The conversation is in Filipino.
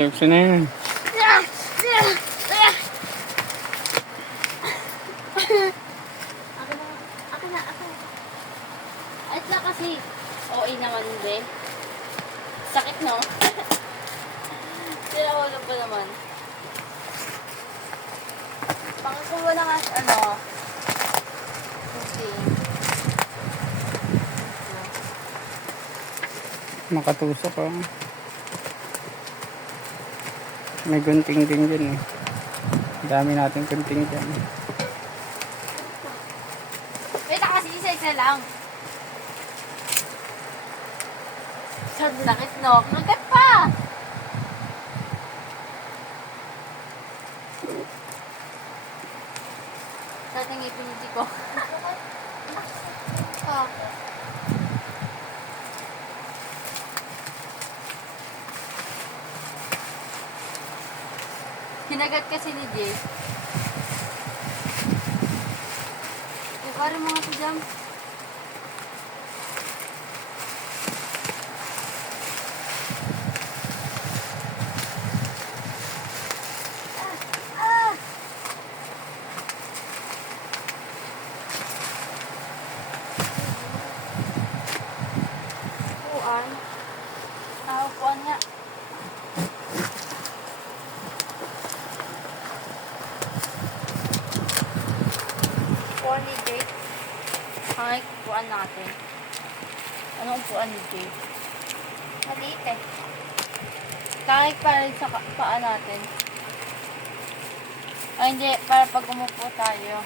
Tapos na yun. Ako na. At na kasi, OA naman din. Sakit, no? Sinahulog pa naman. Pakakuha lang as okay. Makatusok ah. May gunting din dyan eh. Dami natin gunting dyan. Wait kasi isa-isa lang. Sakit, no? Kagat pa! Sa ating ipiniti ko. Kinagat kasi ni Jay. Parang mga tijam. Upuan. Upuan nga. Upuan ni Jay. Hangay, upuan natin. Anong upuan ni Jay? Maliit eh. Kahit para sa paa natin. Ay hindi, para pag umupo tayo.